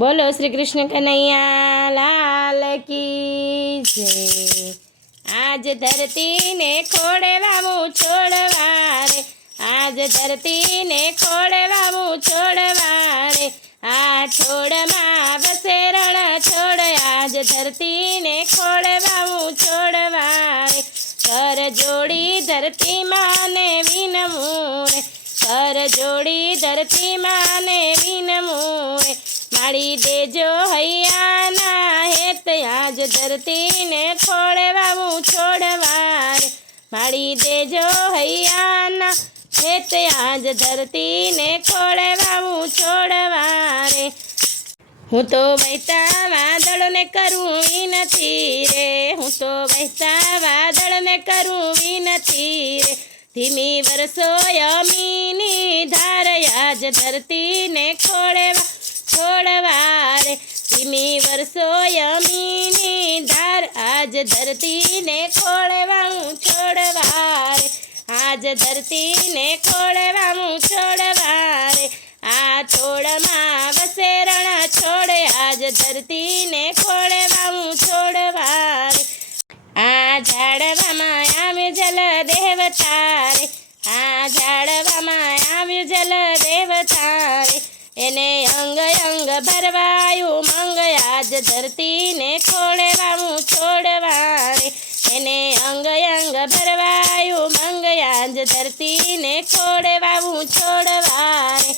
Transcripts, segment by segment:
बोलो श्री कृष्ण कन्हैया लाल की जय। आज धरती ने खोड़े वामू छोड़वारे, आज धरती ने खोड़े वामू छोड़वारे, आ छोड़ माँ बसे रण छोड़, आज धरती ने खोड़े वामू छोड़वारे। कर जोड़ी धरती माँ ने विनमूरे, कर जोड़ी धरती माँ ने विनमूरे। माड़ी देजो हैयाना हेत, आज धरती ने खोड़े वामू छोड़वारे, माड़ी देजो हैयाना हेत, आज धरती ने खोड़े वामू छोड़वारे। हूँ तो बहता वादळ ने करूँ विनती रे, हूँ तो बहता वादळ ने करूँ विनती रे। धीमी वरसो यमीनी धार, आज धरती ने खोड़े छोड़वारे। धीमी वरसो यमीनी धार, आज धरती ने खोड़े वामू छोड़वारे, आज धरती ने खोड़े वामू छोड़वारे। आ छोड़ माँ बसे रण छोड़े, आज धरती ने खोड़े वामू छोड़वारे। आ झाड़वामां आव्यो जल देवतारे, आ झाड़वामां आव्यो जल देवतारे। एने अंग अंग भरवायु मंग, आज धरती ने खोड़े वामू छोड़वारे। एने अंग अंग भरवायु मंग, आज धरती ने खोड़े वामू छोड़वारे,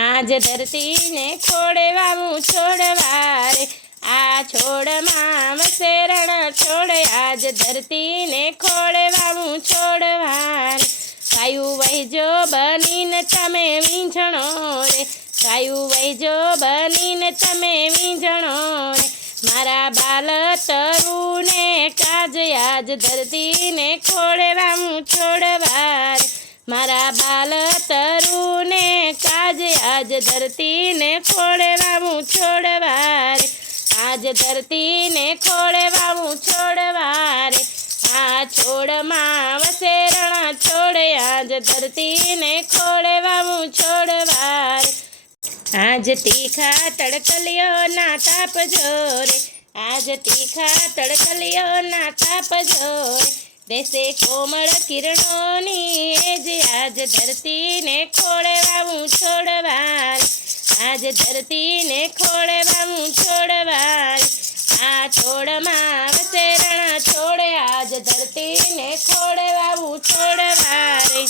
आज धरती ने खोड़े वामू छोड़वारे। आ छोड़ माँ बसे रण छोड़े, आज धरती ने खोड़े वामू छोड़वारे। कायु वहीजो बनीने तमे वींझणो रे, कायु वहीजो बनीने तमे वींझणो रे। मारा बाल तरुने काज, आज धरती ने खोड़े वामू छोड़वारे, मारा बाल तरुने काज, आज धरती ने खोड़े वामू छोड़वारे, आज धरती ने खोड़े वामू छोड़वारे। आ छोड़ माँ बसे रण छोड़े, आज धरती ने खोड़े वामू छोड़वारे। आज तीखा तड़कलियो ना ताप जोरे, आज तीखा तड़कलियो ना ताप जोरे। देसे कोमल किरणोनी एज, आज धरती ने खोड़े वामू छोड़वारे, आज धरती ने खोड़े वामू छोड़वारे। आ छोड़ माँ बसे रण छोड़े, आज धरती ने खोड़े वामू छोड़वारे।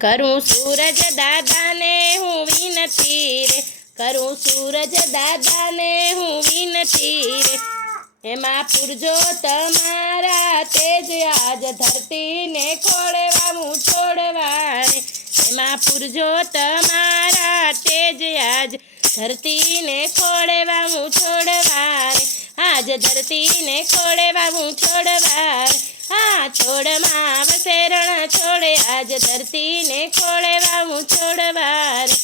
करूँ सूरज दादा ने हूँ विनती रे, करूँ सूरज दादा ने हूँ विनती रे। एमा पुरजो तमारा तेज, आज धरती ने खोड़े वामू छोड़वारे। एमा पुरजो तमारा तेज, आज धरती ने खोड़े वामू छोड़वारे, आज धरती ने खोड़े वामू छोड़वारे। हाँ छोड़ माँ बसे रण छोड़े, आज धरती ने खोड़े वामू छोड़वारे,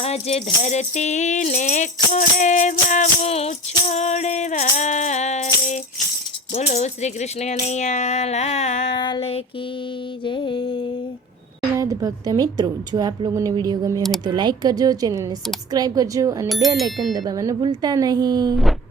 आज धरती ने खोड़े वामू छोड़वारे। बोलो श्री कृष्ण कन्हैया लाल की जय। धन्यवाद भक्त मित्रों, जो आप लोगों ने वीडियो गम्यो हो तो लाइक करजो, चैनल ने सब्सक्राइब करजो અને બેલ આઇકન દબાવવાનું ભૂલતા નહીં।